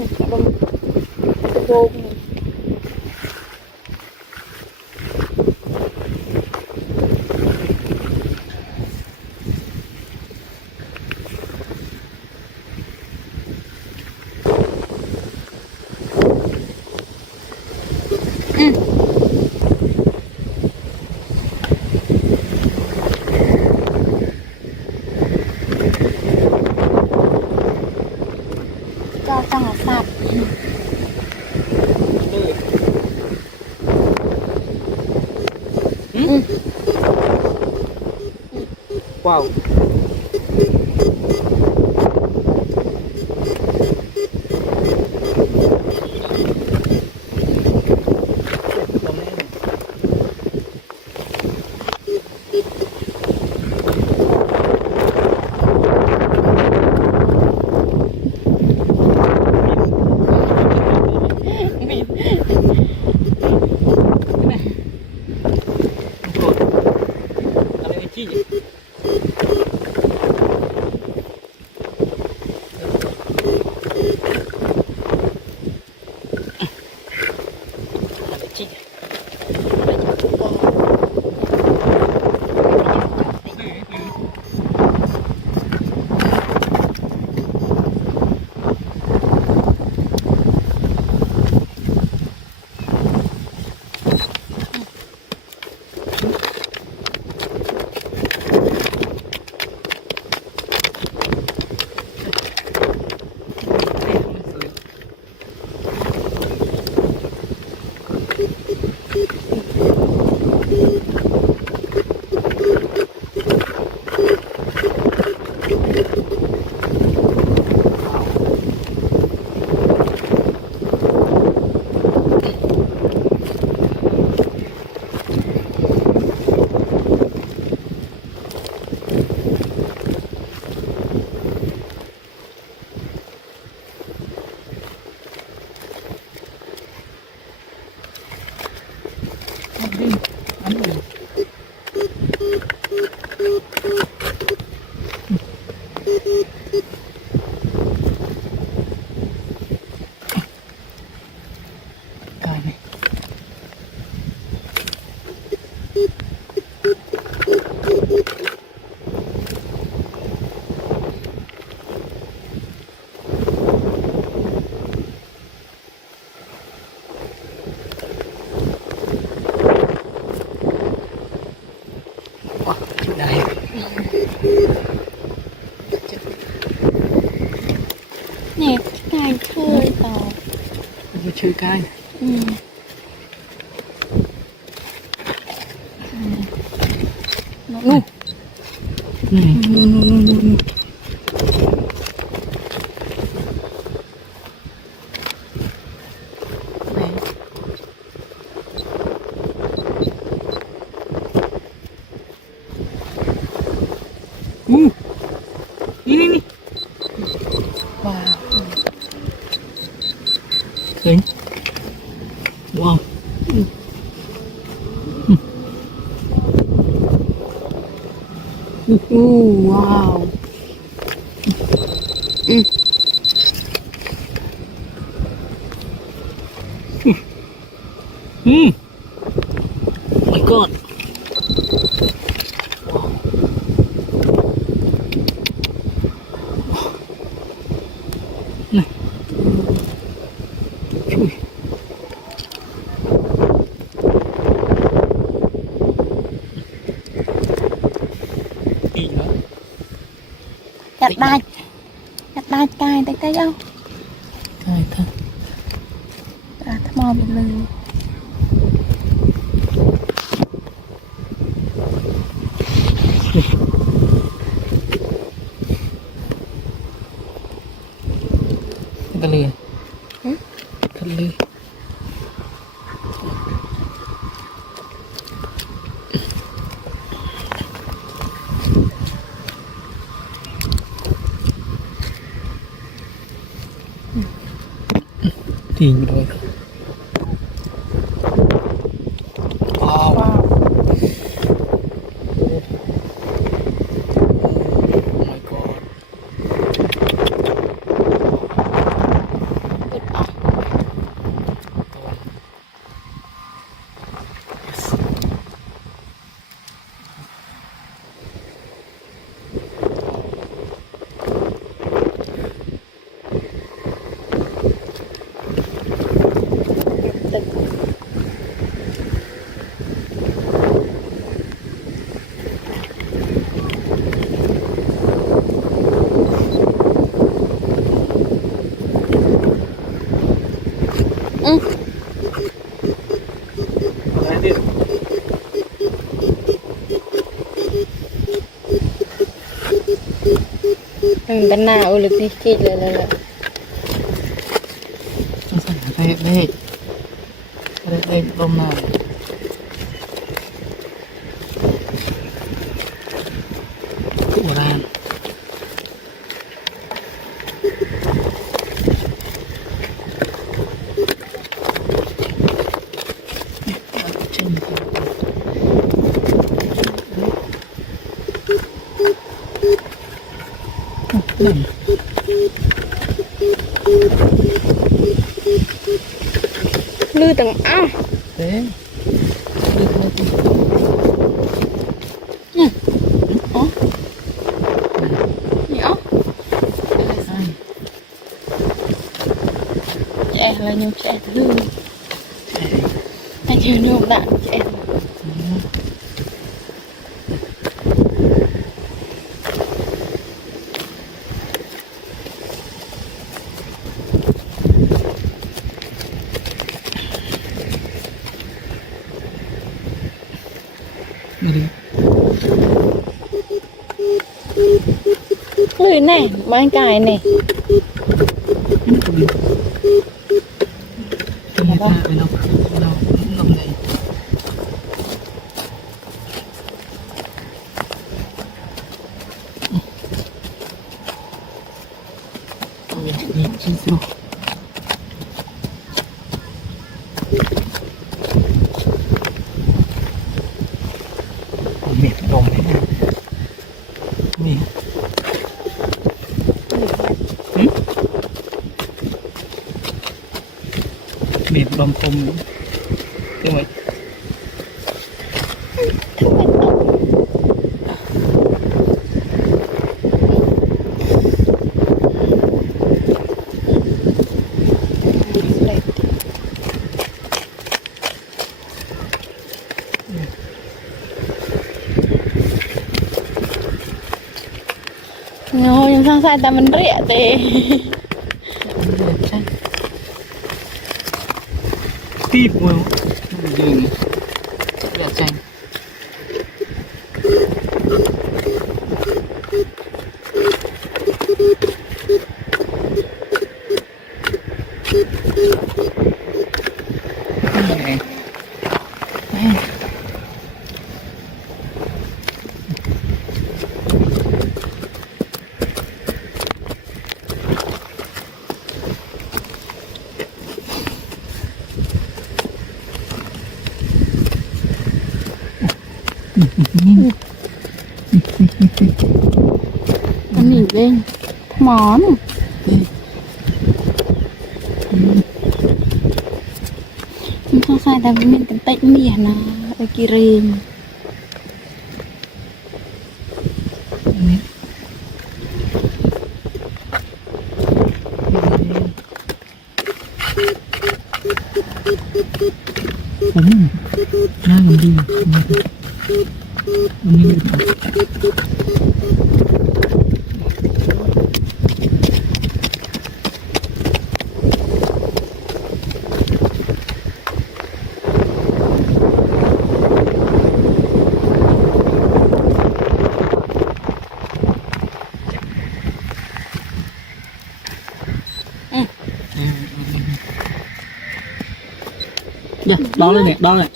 ลงกระโปรงเจ้าจังหวัดสัตว์ ว้าวอะไรที่ได้ เนี่ยกายเคยต่อ มาชื่อกันนู่นนี่ว้าว เห็นว้าวว้าวmy god นี่ช่วยอีกแล้ว จัดได้กายแต่ก็เอา ใช่ค่ะ ถ้ามองไปเลย กันเลยกันเลย จริงด้วยครับว้าว my god เป็น อะไรดิ เป็นหน้าอุลิปิกิเลยเลย มาใส่เลขลมหนาวโบราณนั่น ลือตังอ้าว เต้ดูมาดิ อ๋อนี่อ๋อ ใช่ แฉะเลยnhungแฉะลือ ใช่ ให้ชื่อnhung đạnแฉะ มาดิ ลือแน่บ้านกายแน่ เป็นไงบ้างไปเราลงเลยนี่ชิซูเม็ดลมเลยนะนี่เม็ดลมคมใช่ไหม Ngô nhưng sao sai ta mình rỉa tì Tiếp vào đường dạ chanh này Anh nhìn lên Món Nhưng sao sai ta mình cái tách mìa nó ở kì rìm Ra làm gì như Dạ, đo lên nè, đo này.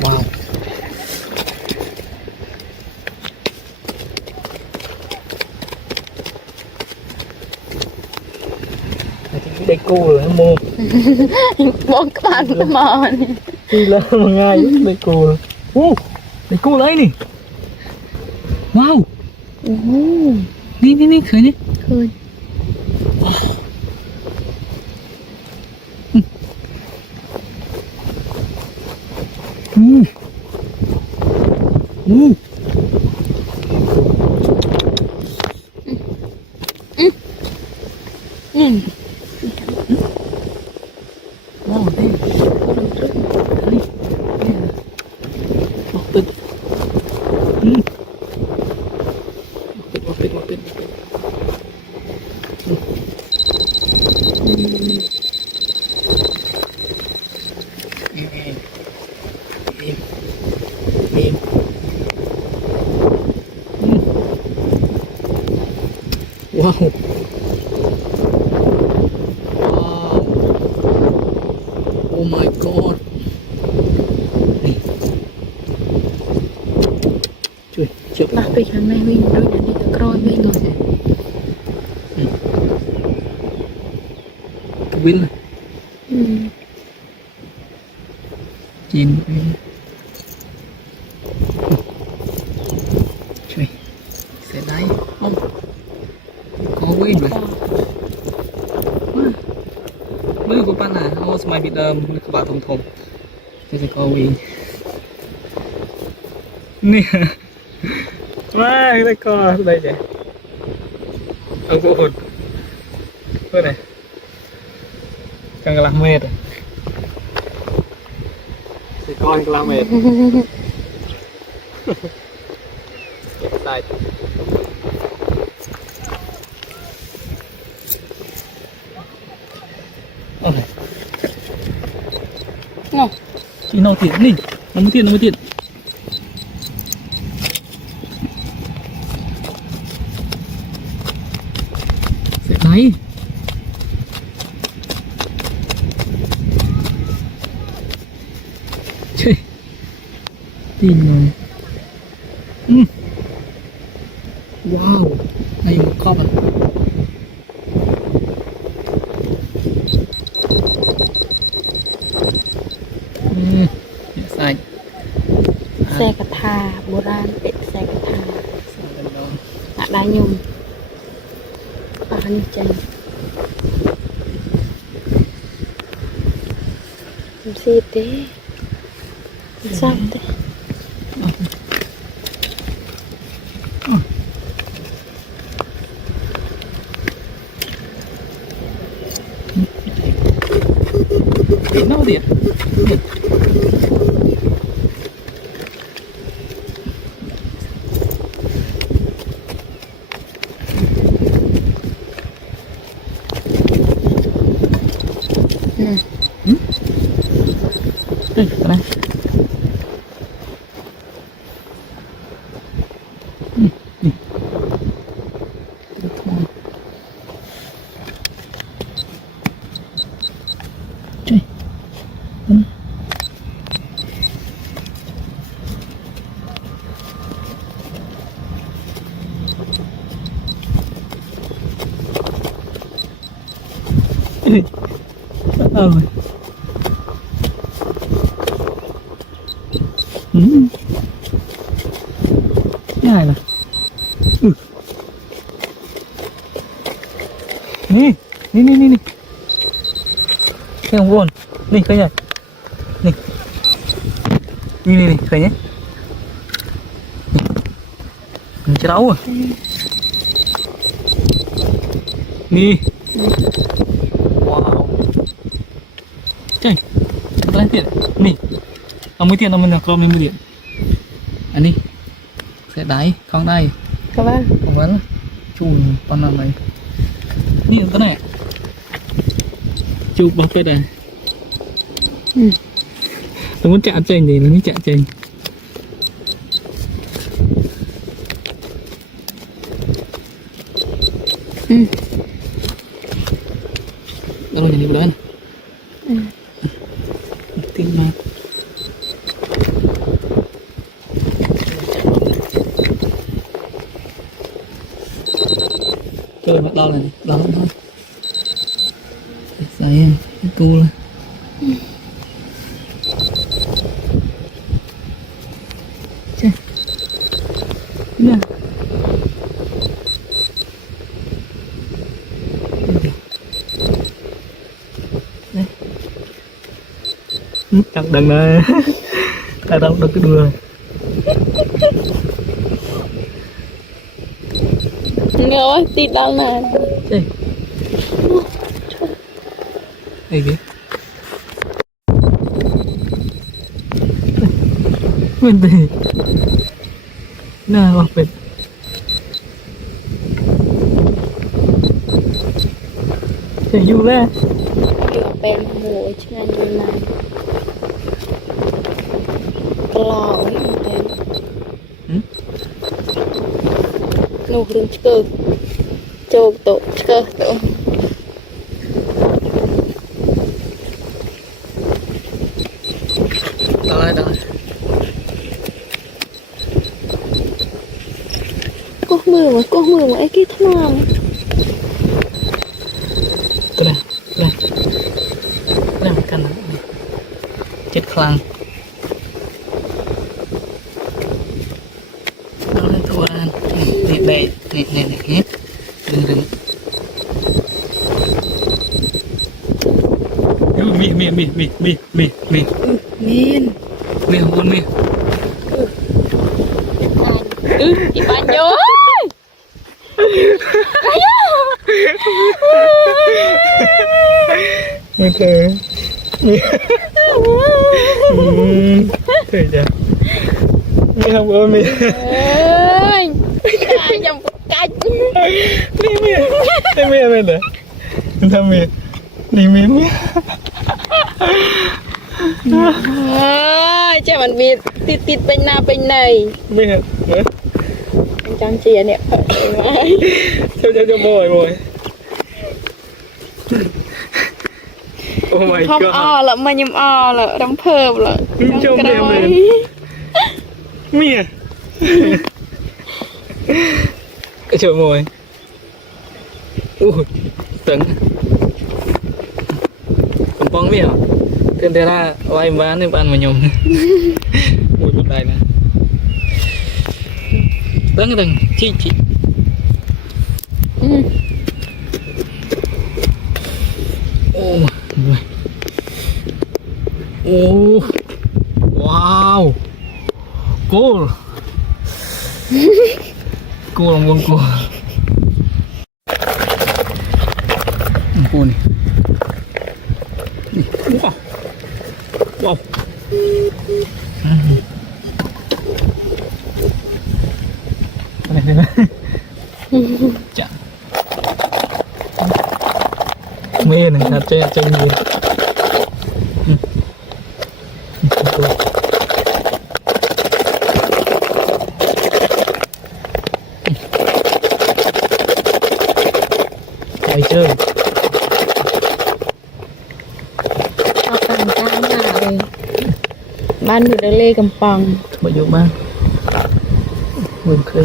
Wow. Đây cô rồi em mua. Bốn các bạn cái mòn Đi lên mà ngay đây cô rồi. Đây cô lấy nè. Wow. Đi khởi đi. Khơi Wow, đây. Đây. Bọc tịt. Bọc tịt. ว้าวโอ้ my god นี่ช่วยเชือก Đặt tùy hắn này mình đôi đàn đi từ coi bên rồi. วิน Ừ. จีนวินช่วยเสียดายอ้อcó quên rồi mới của bạn à ô smile bị đơm các bạn thông thông cho sẽ có quên nè quá cái co đây vậy ông vô hồn cái này càng làm mệt rồi sẽ coi càng làm mệt sai Nè. Chị nào tiền đi, 50 tiền, 50 tiền. Sẽ đấy. Chơi. Tiền rồi. Wow, này một cọp à. Sai. Xe cà thà, bồ ran,เป็ด xe cà thà. Đã đá nhung. Bán chân. Làm gì thế? Sao thế? Nó điện. Đây, cái này. Chơi. Rồi. Cái này là Nè cái ông buồn đi khơi nhỉ nè khơi nhé mình chơi đấu à nè wow chơi lấy tiền nè ông mấy tiền ông mình là con mình mới điện anh đi sẽ đáy con đây Các bạn. không vấn chùm con nào này đi cái này chụp bọc cái này tôi muốn chạm trên gì nó mới chạm trên đâu rồi nhìn đi đấy tin mà chơi bắt đầu này đó thôi đấy cool chơi nha chẳng đừng này ta đâu được cái đường Ngồi tít đâu nè. chơi đây kìa bên đây nè bọc bên chơi vui lên Kiểu bên mùa chứ anh như này. Lò ấy bên. Nụ rừng cơ. chụp tụ cơ tụ Rồi cô mưa mà cái thằng nào Đây Đây căn chết khăn Đó là thua ăn Đây hết Đừng Mì Miên hôn mì chị bạn vô Mì thơ Thử chả Mì không ơi mì ơi nhầm cách Mì mì đấy Thơm mì Đi mì ơi cho mình biết tít bên nào bên này Mì hả anh chăm chia nè Cho bồi Oh my không god là mà nhầm là đóng phơm là Cho mẹ Mì à Trời mồi Ui Tấn Còn bóng mì à Thế ra Vai bán thì bán mà nhung Ui một đài nè Tấn Chị Oh, wow, cool, cool, cool. Ampun. Wow, wow. Chà. Mê này thật chơi nhiều. Chơi chơi học càng cao nào rồi ban được lê cầm bằng bao nhiêu ban mình khơi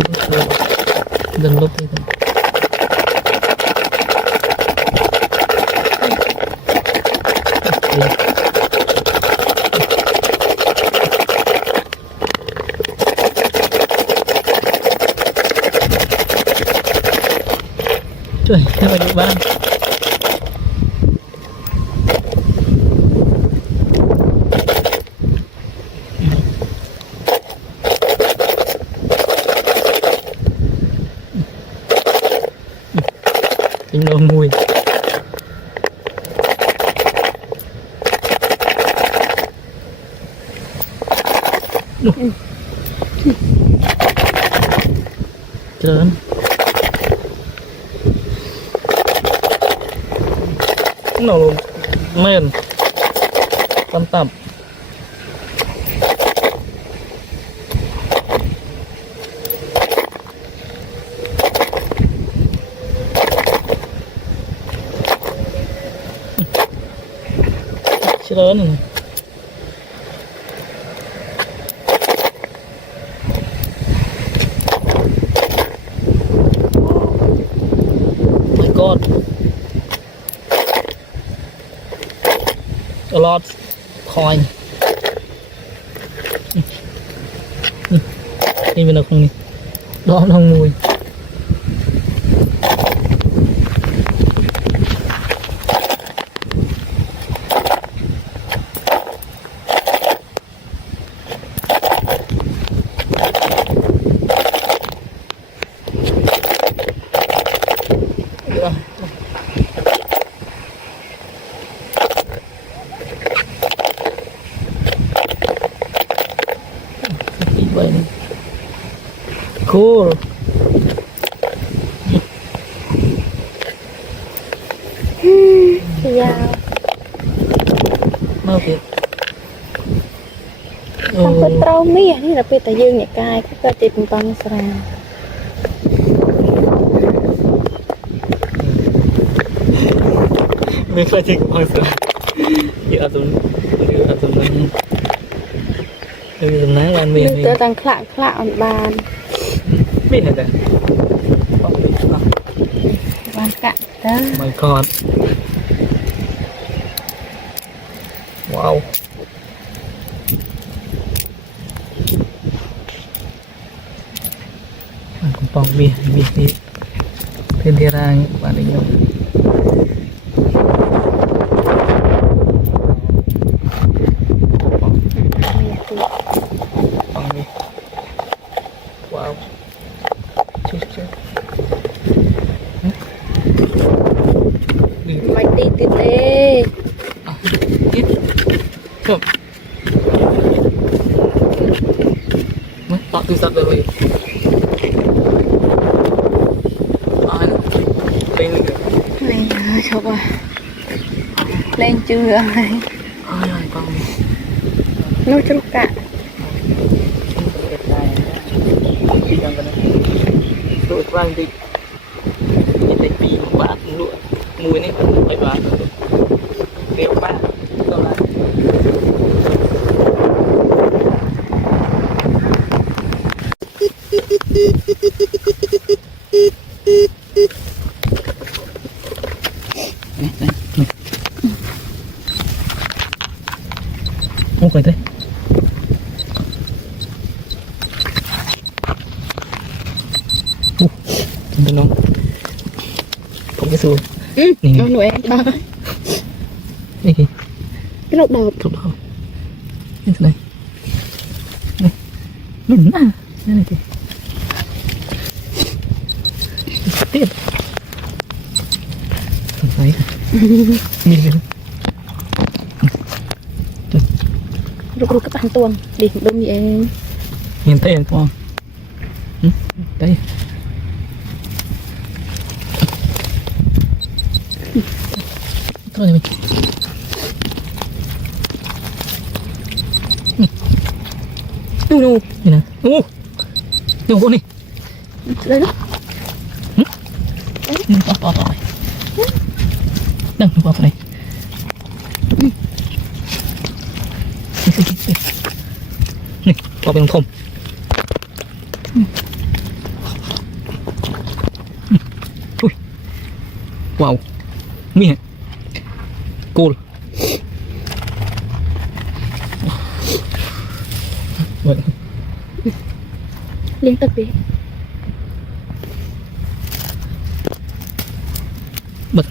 dần lúc thì trời thế bao nhiêu ban tính đâu mùi trơn nó mềm tâm tập chứ lớn này my god a lot coin đi bên đâu không đi đó nó không mùi vậy này. Cool dao mau kìa không có trâu míaนี่làเป็นแต่ยืนเนี่ยกายก็จะติดปังสระ ไม่ค่อยจริงบางส่วนที่เอาตรงนี้เอาตรงนั้นตรงนั้นวันเวียน เตอตังคละคละอ่อนบาน ไม่เห็นแต่ต้องมีนะ บานกะเด้อ my god ว้าวมันcũng bong bia bia đi thiên thiên ra bạn định không บองนี่ว้าวชิชิ ไม่ติดเอ ít chậm mấy tạo từ sạt rồi ai lên được ไม่ชอบอ่ะเล่นจืออะไร ai ai con นู้จุกกะ đi đang cái này đội vang đi cái pi bát lụa mùi này phải bát kéo bát đó là không phải thế Tunggu dong. Pakai suhu. Nih. เอาหน่วยบ้า Ini ki. กระโดดดอก Tutup dah. Ini sini. Nih. Luna. Ini ki. Tiap. Sampai. Ni dia. รุกๆกับปันตวงดิดมเอง Nhìn tay anh con. Tay. Thôi đi mình. ดูดู Nhìn nè. Nhìn con đi. เลยนะ Bỏ rồi. Đừng bỏ vào này. Này, bỏ bên không. Ui. Wow. Mía. Cool. Vậy. เลี้ยงตะเปี Bật.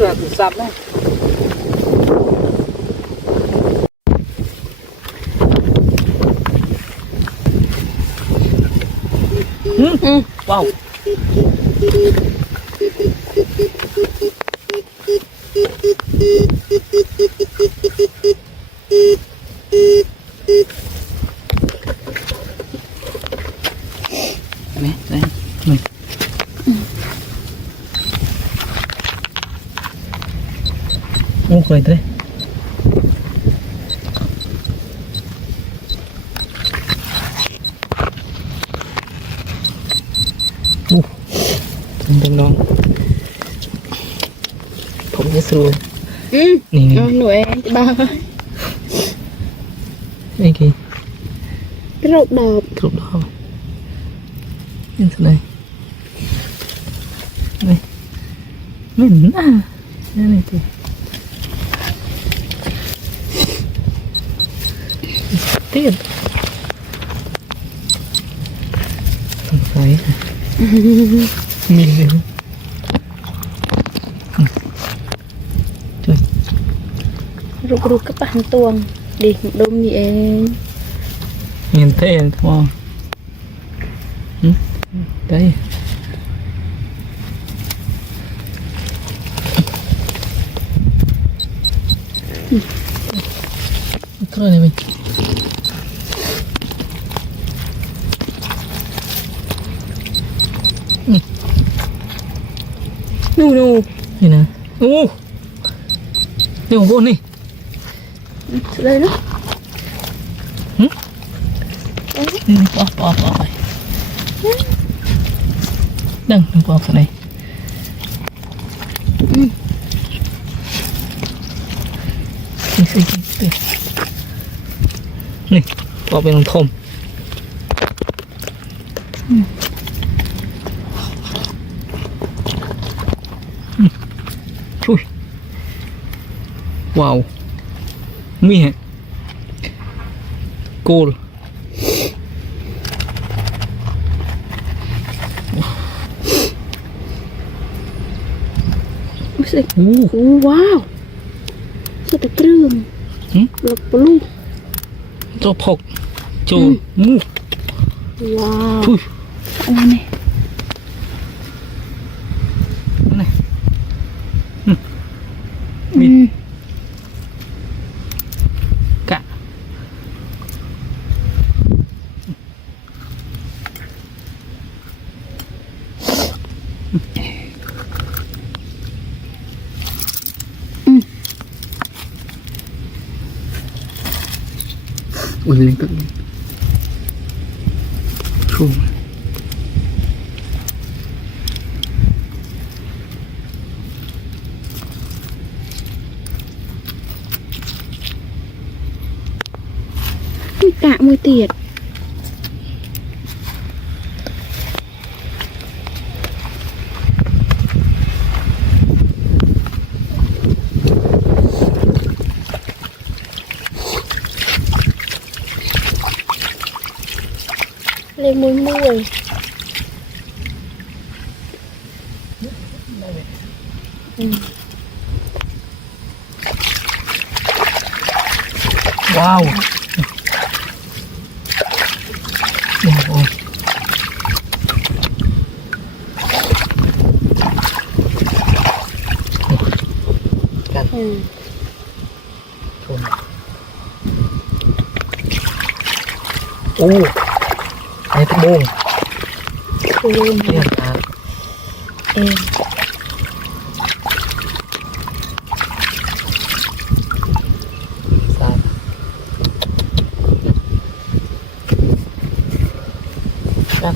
Là từ sập đấy. Wow. Đây, đây, mình. Ô khởi thế. Tengok dong. Pokoknya seru. Nih, เอาหน่วยบ้า ini ki. กระโดดดอก Trục đó. Ini sini. Nih. Mình à. Ini tuh. Tiệt. Sampai. Mình nữa. Trời. รุกๆกับปันตวง ดิดมนี่เอง เห็นเท่ทมองได้เท่าไหร่ไหมนู นี่นะโอ้เดี๋ยวผมพูดนี่ เลยเนาะ ปอกไปดังปอกอะไรนี่ปอกเป็นลงทมช่วยว้าวมีฮะโกลรู้สึก โอ้ โอ้ว้าวสตะกรึมหลับปลูก ตัวพกโจนมู ว้าว ช่วย อะไรเนี่ย นี่ กะอุ้ยเล็กตัดช่วง กะมือเตียดเลยมุ้ยมุ้ย ว้าวโอ้โหกันชมโอ้ไอ้ตะโบง โอ้ย เรียกครับ เอง ทรายกัน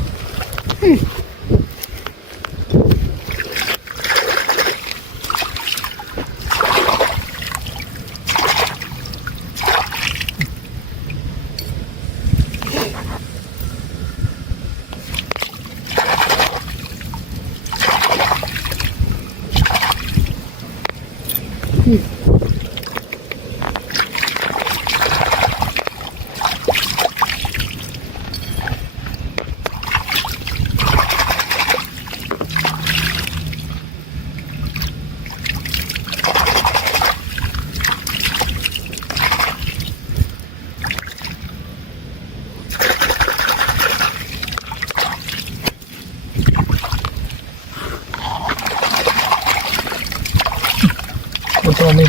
บนตัวมี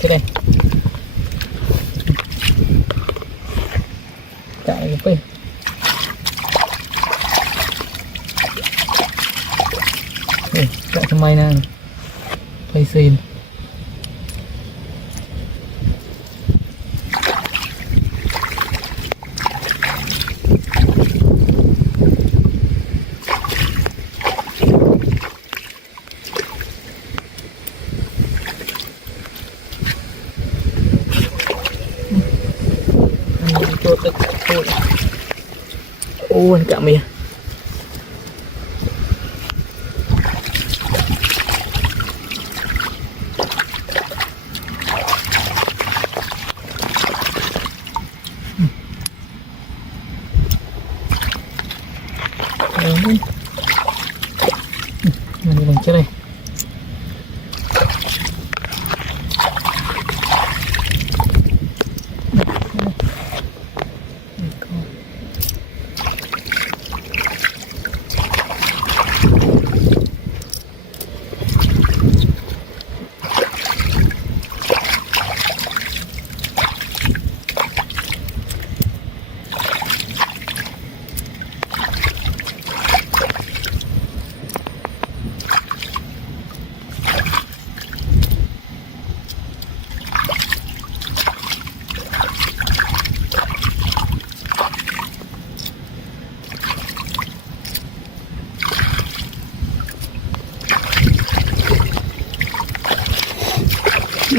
ก็ได้จ่ายไปนี่จะทำไมนะไปซีนโจทย์โจทย์โอ้นกะเมียมันมันจะได้ ป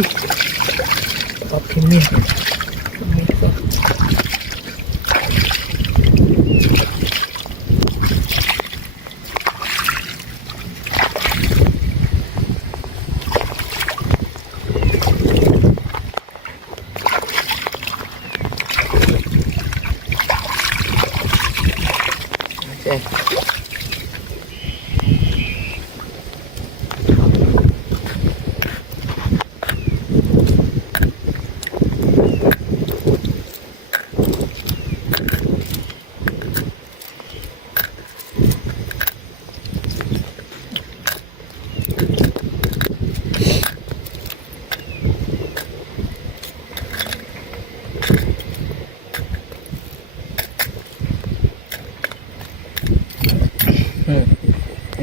อบพิมพ์เนี่ยโอเค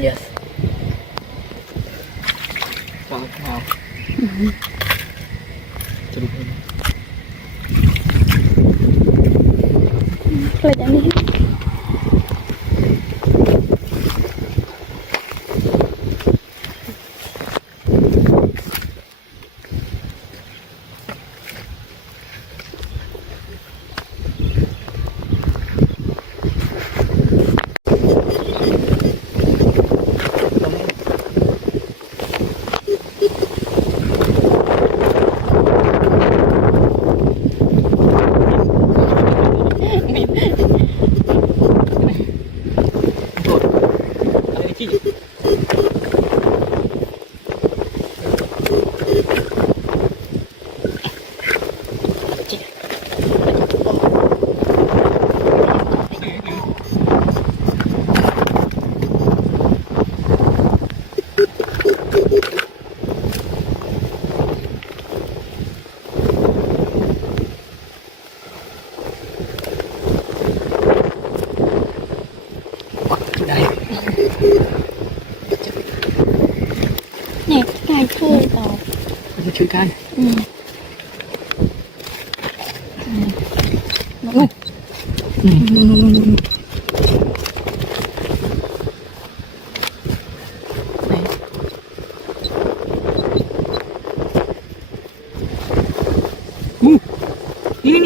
yes ว้าวว้าวจะดู เกิดอย่างนี้โดดอะไรที่ได้ เนี่ยไก่ช่วยต่อ มาช่วยกัน อืม ไหนนี่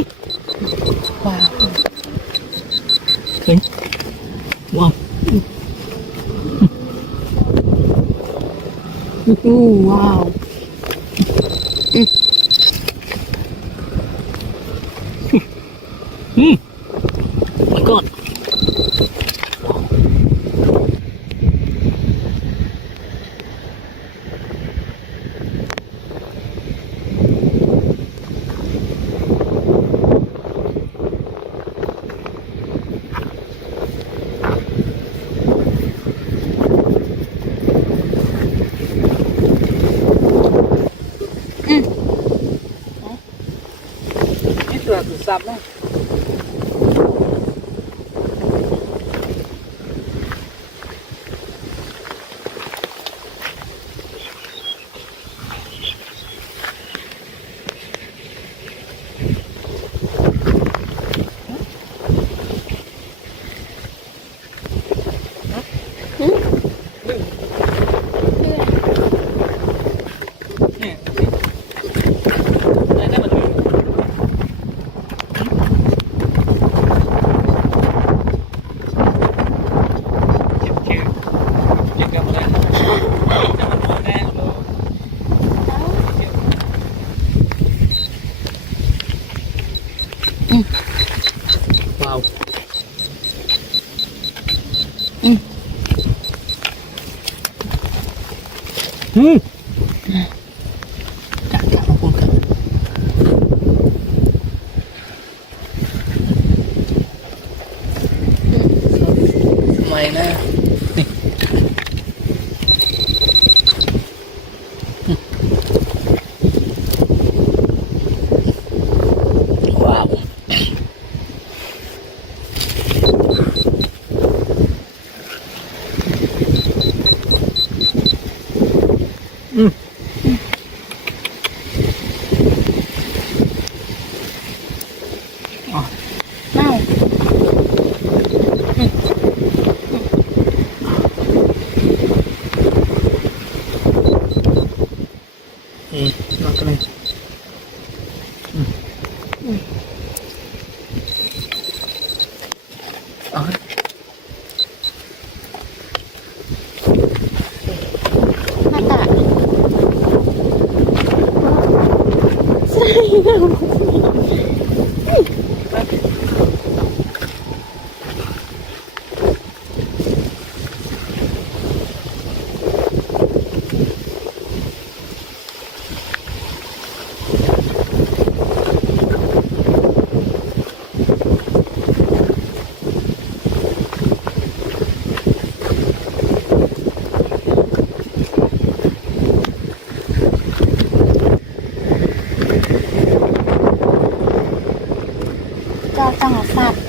ว้าวเฮ้ยว้าว ว้าว my god นี่ตัวสุดซ้ำนะเนี่ยได้ได้หมดเลย เจ้าจังหวัดสัตว์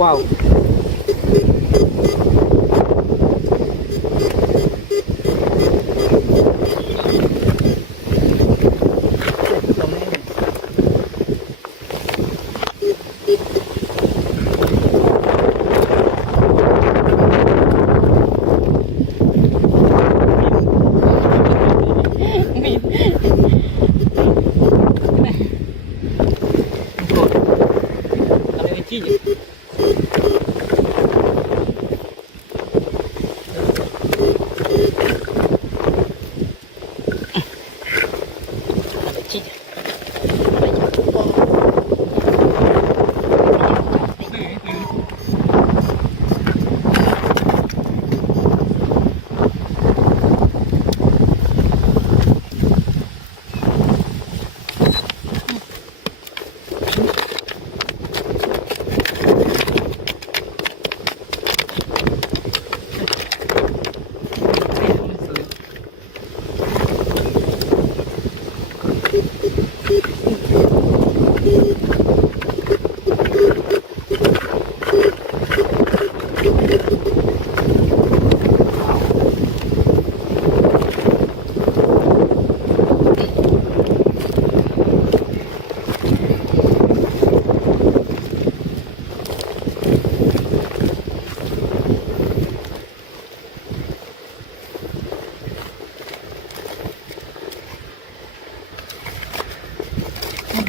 ว้าวอะไรที่อยู่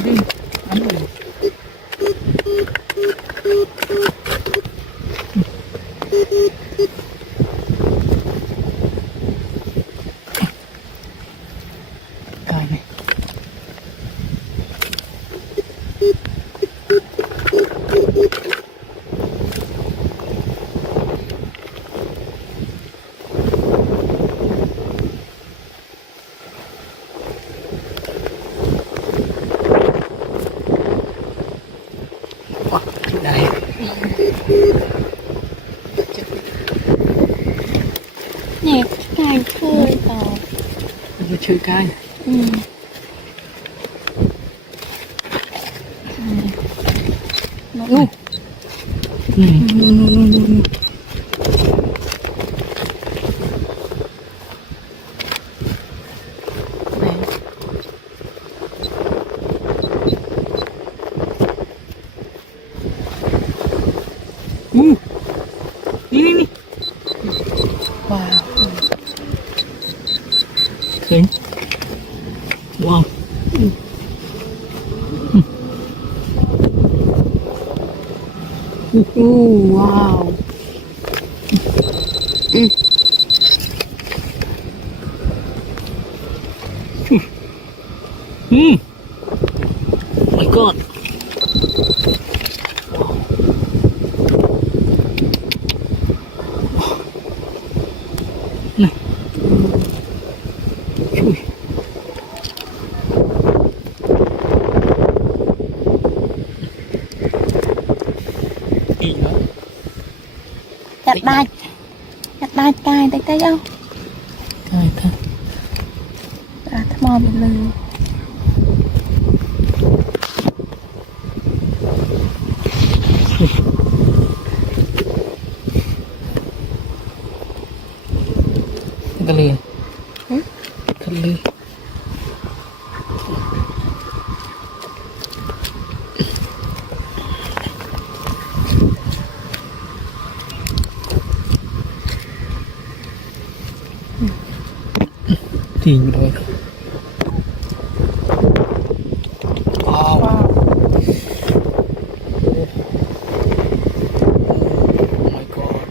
ดึงอันนี้กายไหมได้ เนี่ยกายเคยต่อ มันชื่อกาย อืมนู่น นี่ นู่นนู่นนู่นนู่น นี่นี่ว้าว เคยว้าว อู้ว้าวอืม my god นี่ช่วยอีกแล้ว อยากได้กายได้เอา ได้ค่ะ ถ้ามองไปเลย กันเลยกันเลยจริงเลยว้าว ว้าว my god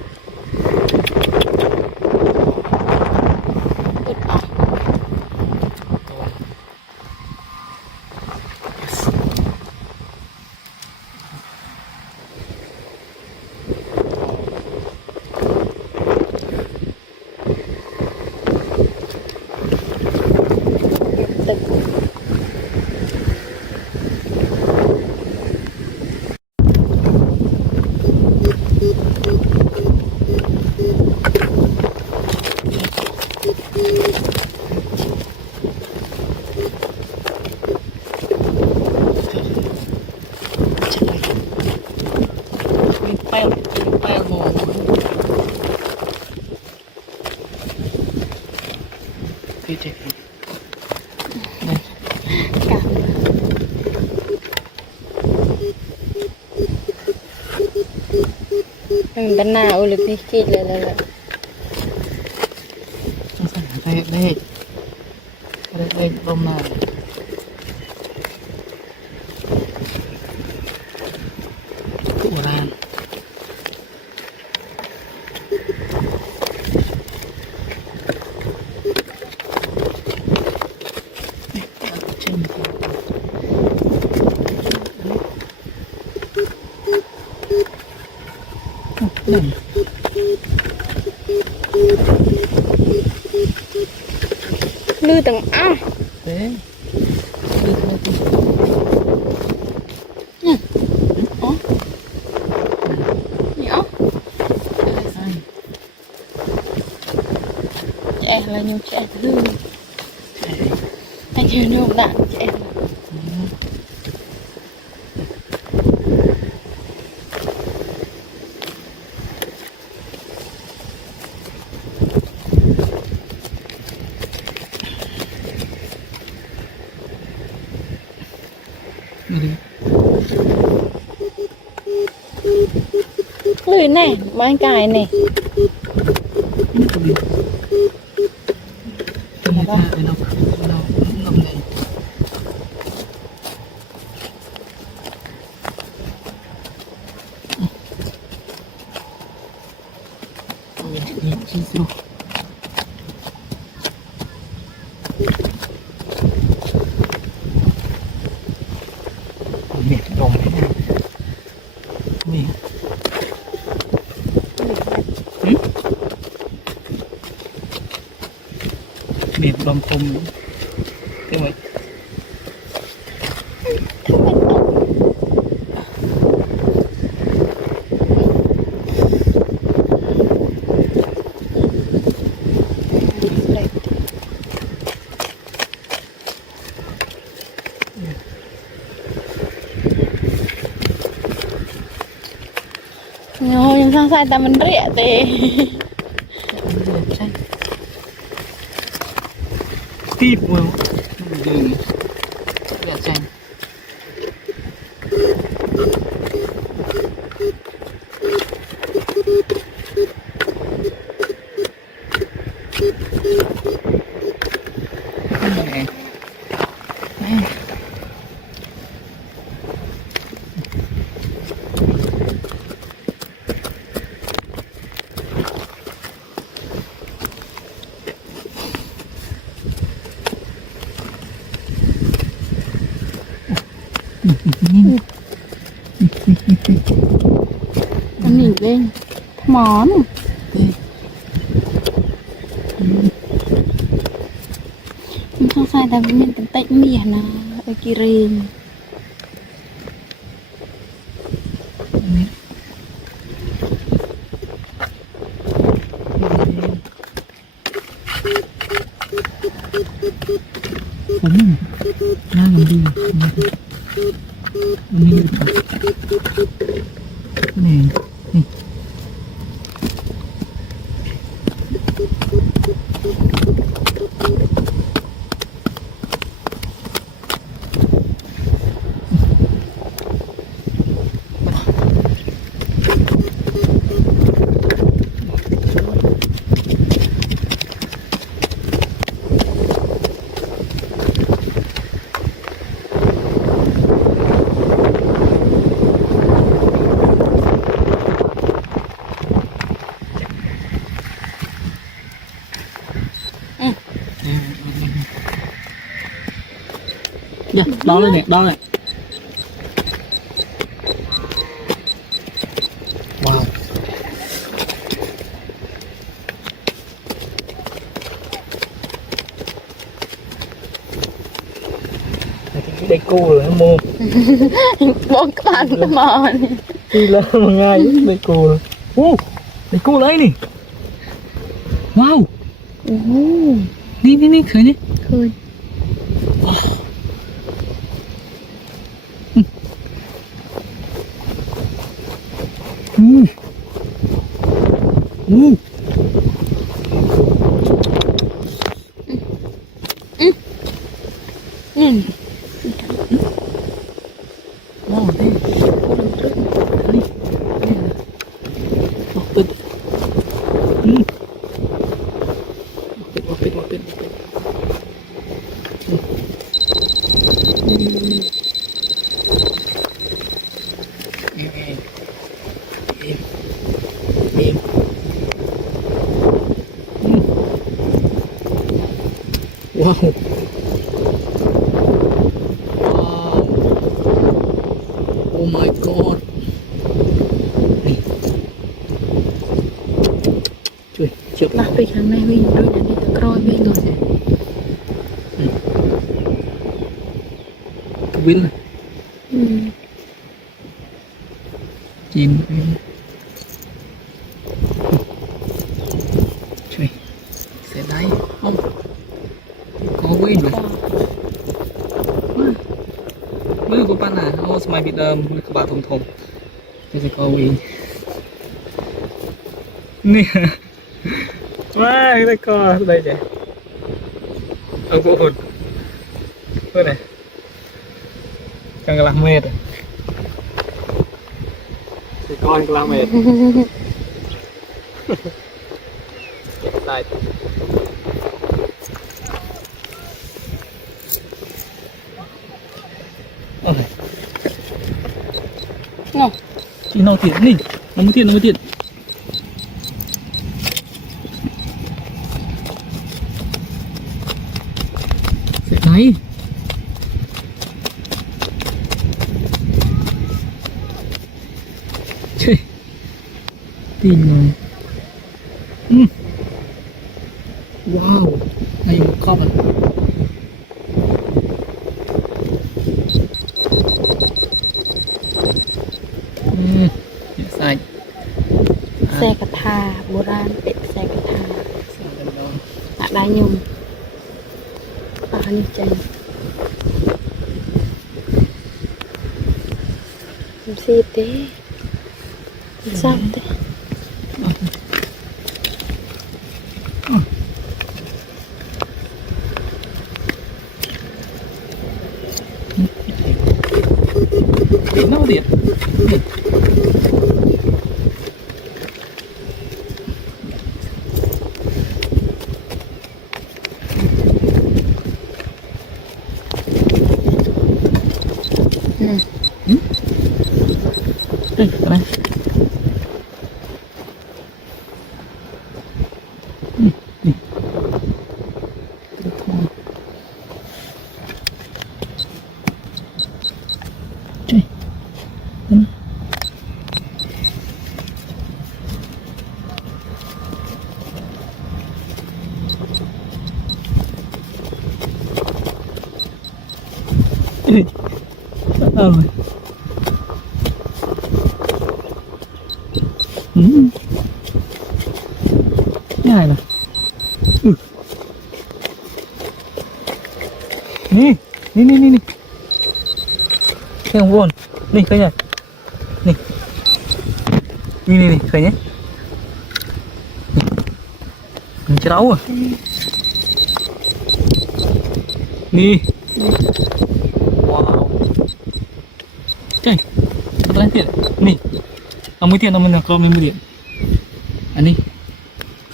พี่เจ๊ กะเป็นหน้าอุลิปิกกิเลยเลย ใส่เลขลมมาตู้ร้านนั่น ลือตังอ้าว เอ๊ะ อ๋อนี่อ๋อแฉะอะไรนิ้วแฉะลือไอ้เจ้านิ้วด่างแฉะลือแน่บ้านกายแน่ เม็ดลมนี่เม็ดลมคมใช่ไหมโอ้ยังสร้างสายแต่มันเรียเตะ ใช่ตีบมือดึงอย่าแจ้งมันหนีเล่นหมอนมันสร้างสายแต่มันเป็นเต็กเมียนะไอ้กิรินผมน่ากันดีนี่นี่นี่เนี่ยดองเลยเนี่ยดองเลยว้าวได้กู้เลยนะโม บอกกันหมอน ทีละมันง่ายได้กู้เลยโอ้ได้กู้เลยนี่ว้าว โอ้โห นี่เคยนี่ เคย อ อืม ว้าวนี่นี่ปิดปิดว้าว Oh my god ช่วยเชือก ลากไปข้างในวิ่งด้วยนะนี่ตะกร้อยวิ่งเลย วิน อืม จีนช่วยเสียดายอ้อมcó quên rồi mới của bạn à ô smile bị đơm mới của bạn thùng thùng cho sẽ có quên nè wow đây co đây vậy ông cụ hụt thôi này càng làm mệt rồi thì con làm mệt đây nè chị nào thiệt nè nó mới thiệt sẽ thấy chơi tin rồi wow này một con à sai แซกระทาโบราณเป็ดแซกระทาอะได้ยมปลานี่จังซีเต้ซับเต้ nó điện đây cái này rồi cái này nè nè thấy không buồn nè thấy nhỉ nè thấy nhé mình chơi đấu à nè wow chơi có lấy tiền nè ông mới tiền ông mình là con mình mới điện anh đi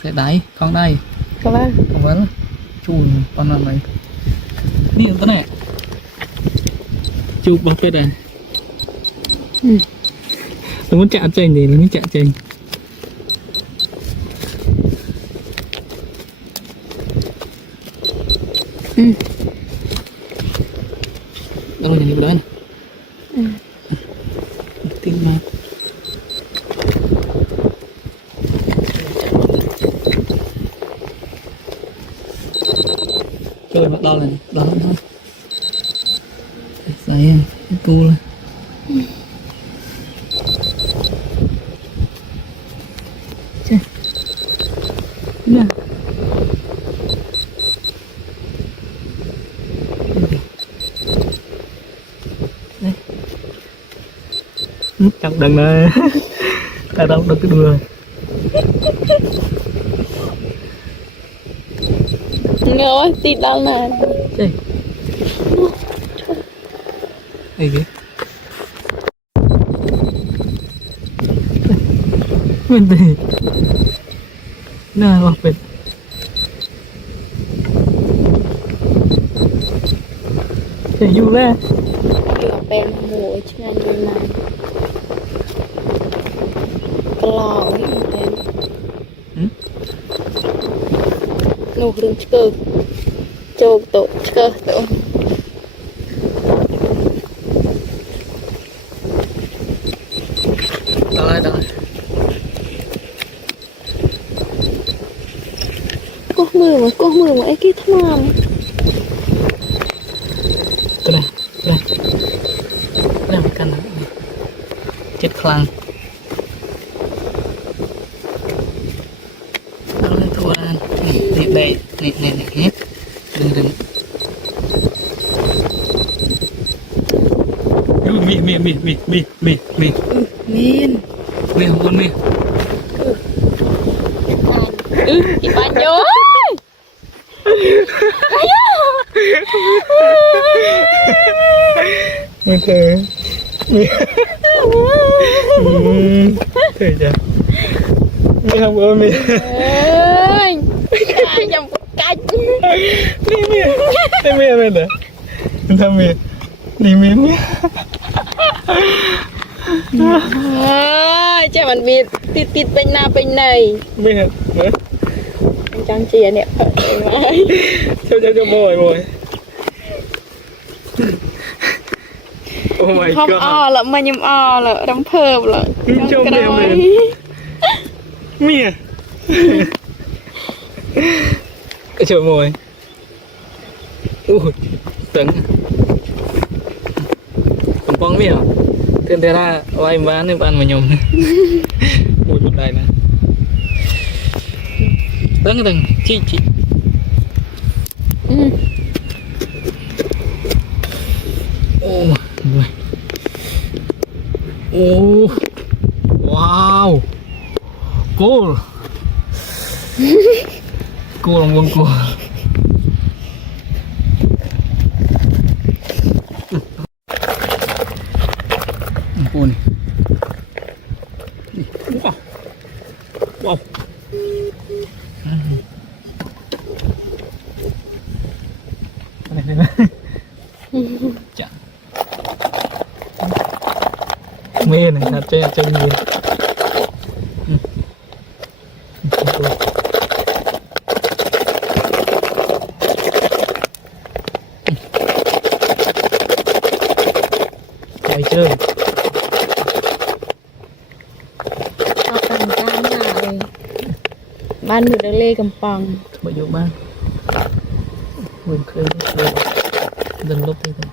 sẽ đáy con đây có vâng còn vẫn chùi con này đi cái này chụp bọc cái này nó muốn chạm trên thì nó muốn chạm trên đâu là những cái đấy này tin mà chơi bắt đầu này đó thôi đấy cái cu lên chơi nè chẳng đừng này ta đâu được cái đường เงาติดแล้วนะ ใช่ไอ้เงี้ยมันดีน่ารักเป็นจะอยู่แล้ว อยู่เป็นหมูเชื่ออยู่นานกลอนี่เป็นหนูรึงเกิดโจกโตเกิดโต ได้ ก็มือมาไอ้กี้ทำไม ได้เหมือนกันนะ7 ครั้งเอาเลยตัวนั้นนี่ได้นี่ดึงมี เมน มีของคุณมี อีปันโย ไม่เคยเคยจ้ะไม่ทำเออมี เอ้ยยังกัด นี่มีอะไรเด้อมันทำมีนี่มี เจ้ามันมีติดไปหน้าไปใน ไม่เห็นเหรอ จังเจียเนี่ยเห็นไหม จะบ่อยโอ้ my ทอม god อ้อละมันยำอ้อละรำเพิ่มละ ชมเมียมันเมียชมมวยอู้ตึงผมป้องเมียเตือนแต่ละไว้บ้านในบ้านมายมมวยหมดได้นะตึงชี้โอ้ยโอ้ว้าวโกลลงบนโกลปูนี่ว้าวอะไรเนี่ยจ้ะเมนนะครับจะมีไปเจอ เอาตังจ้างมาเลยบ้านหนูเดเล่กำปัง มาอยู่บ้านเหมือนเคยเดินลบไปกัน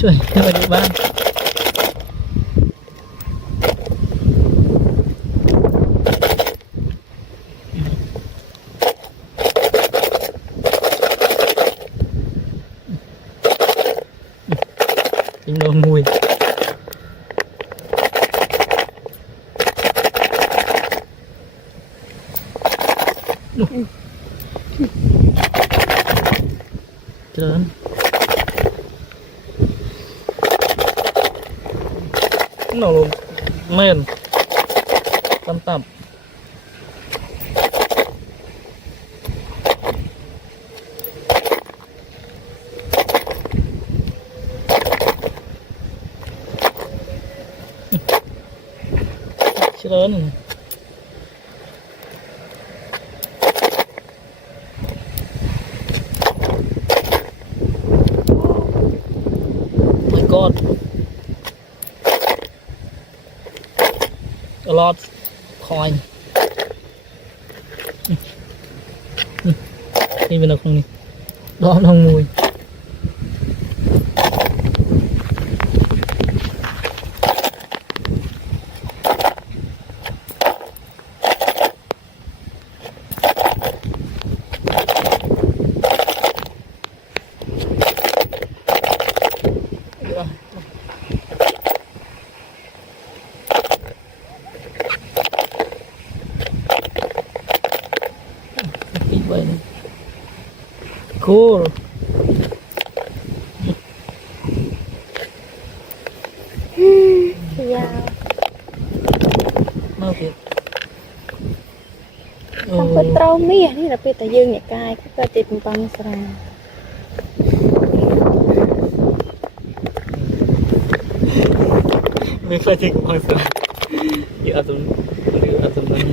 ช่วยให้มาอยู่บ้านยิงโดนมวยเจริญหนูเม่นต่ำเจริญmy god a lot coin นี่เป็นอะไรนี่ร้อนทองมวย ยาว mau kìa ต้องเปิดเตาเมียนี่เราเปิดแต่ยืงเนี่ยกายก็เปิดติดปังสระ ไม่ค่อยจริงบางส่วนเยอะตรงนี้เยอะตรงนั้น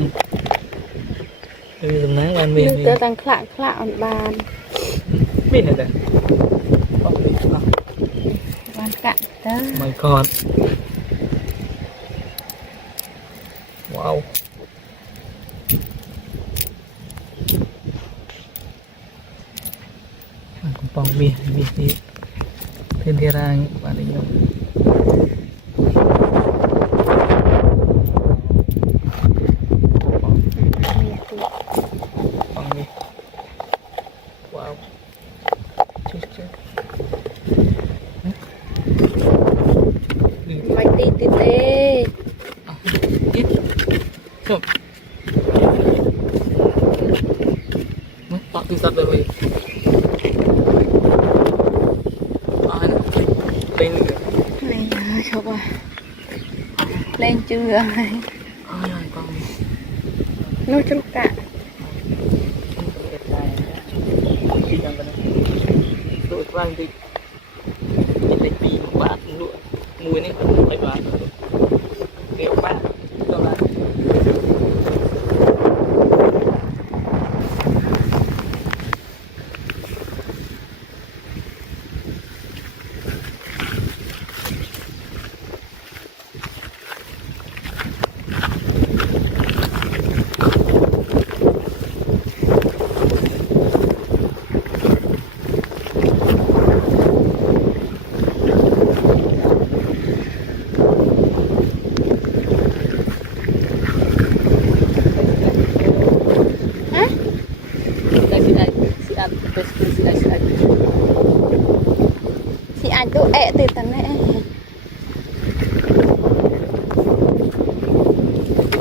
มีตรงนั้นกันมี เจอตังขละขละอ่อนบาน มีอะไรต้องมีนะ บานกะเด้อ my god ว้าวคุณปองมีที่เพื่อนที่ร่างบ้านนี้เนาะ เมียติ ฟังดิว้าวชิคๆนี่ ไม่ตีติดเอ อิดจบมั้ยตัดที่สัตว์เลยอ่านเล่นเลย อะไรนะชอบว่าเล่นเจืออะไร อ่านฟังดิ นู่นจุกกะ ที่ยังกันนะดูดว่างดิเป็นเด็กปีบาทลวดมือนี่ไปบาทเดี๋ยวป้าต้องมา ฮะ สิอ่านดูเอะติดตันแน่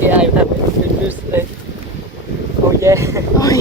Yeah, you have introduced it. Oh yeah. โอ้ย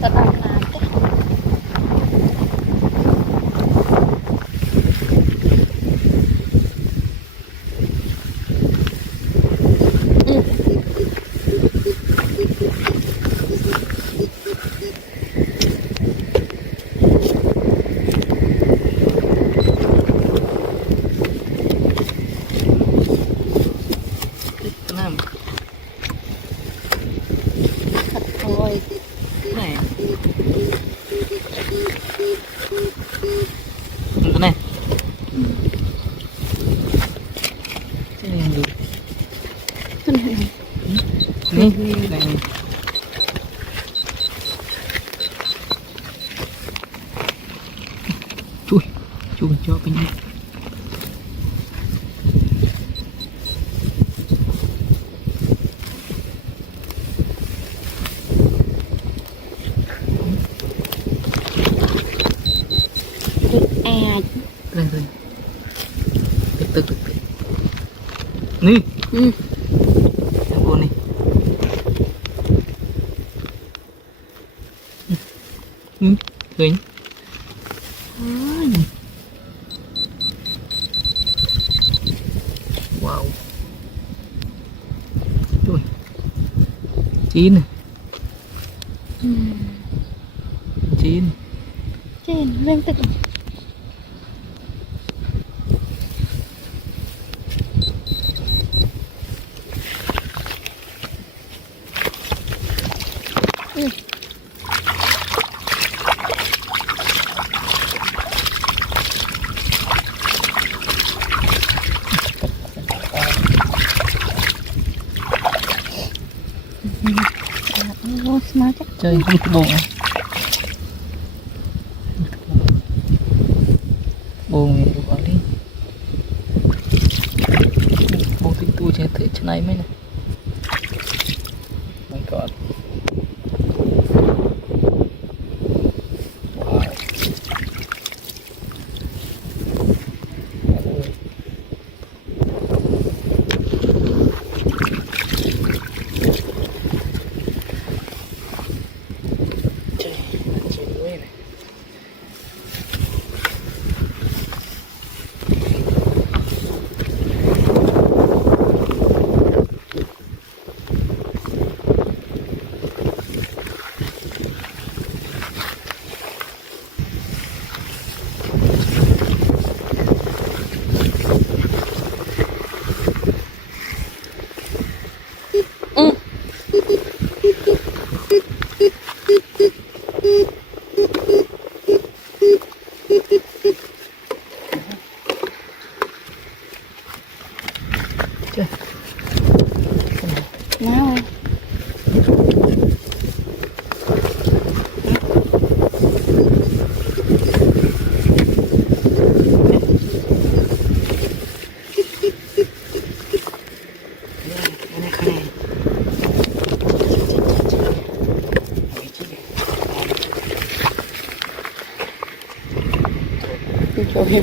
จะอาบน้ำจ้ะKenapa? ขัดโอย Này. Cái này. Cái này gì? ขึ้นไหน Này, này. Chui, chui cho bên này. À Đây đây. Từ từ. Nè. ừ. Cái bộ này. Thấy. Wow. Trời. Chín này. Ừ. Chín. Trên lên tự มาจ้ะ chơi hít bông bông này được đi bông tinh tu trên thử trên này mới này my god wow nào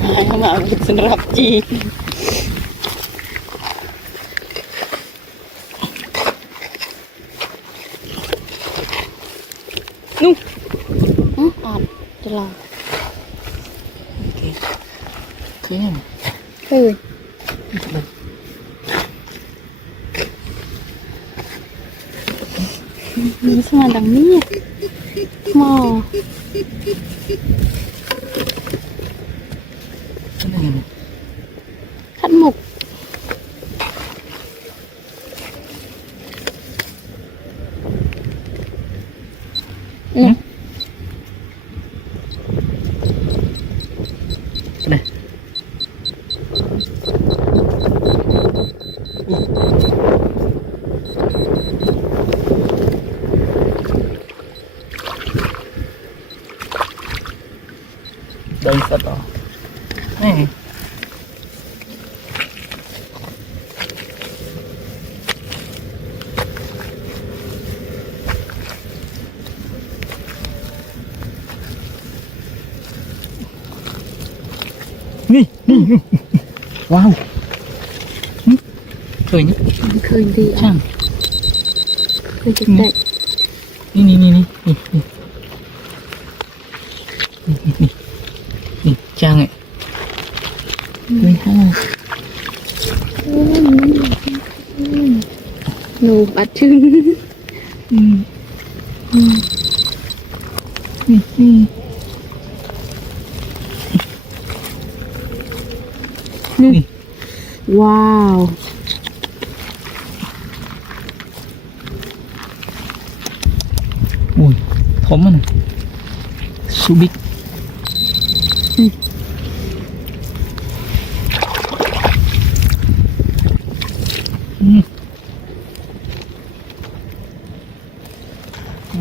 trời ơi mà xin rập chi nu ọtจะลอง thế này เฮ้ยมีสมาดังนี้หมอ cái này này ขัดหมกอืม cái này đây sao đó nàyนี่ว้าวเคยนี่ เคยดี ช่าง เคยจะเด็ก นี่ช่างไงไม่ห้า หนูบัดชื่น นี่ ว้าว อุ้ยผมมันซูบิก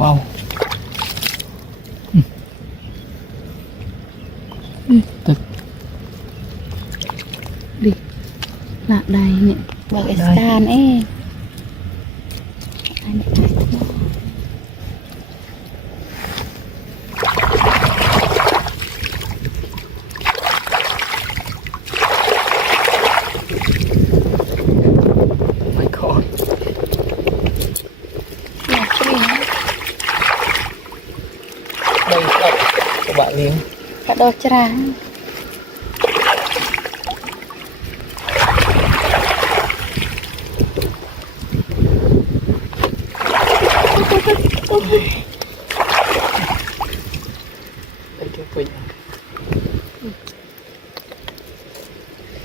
ว้าวตึก ดิหลักใดเนี่ยบอกเอสตานเองอันนี้ my god อยากช่วยนะ đây là các bạn liếng กระโดดจรา đây cái quỳnh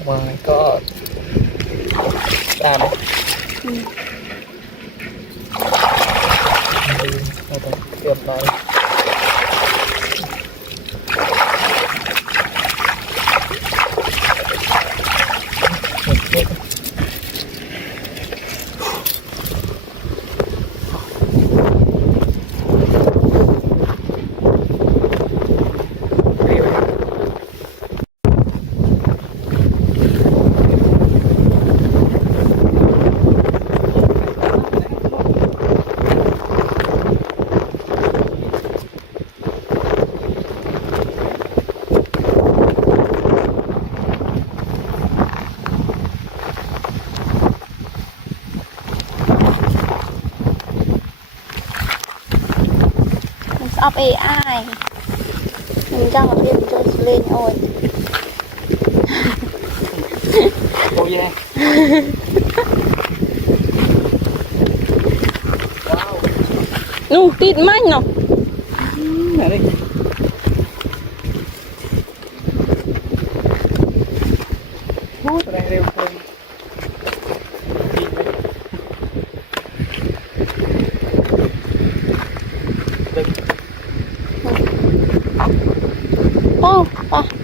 my god ra đấy tiệm rồi of AI mình cho một phim cho lên ôi โอ้ยว้าว nu tít manh nào ไหนดิโอ้แสดงเร็วเกินดึง ô à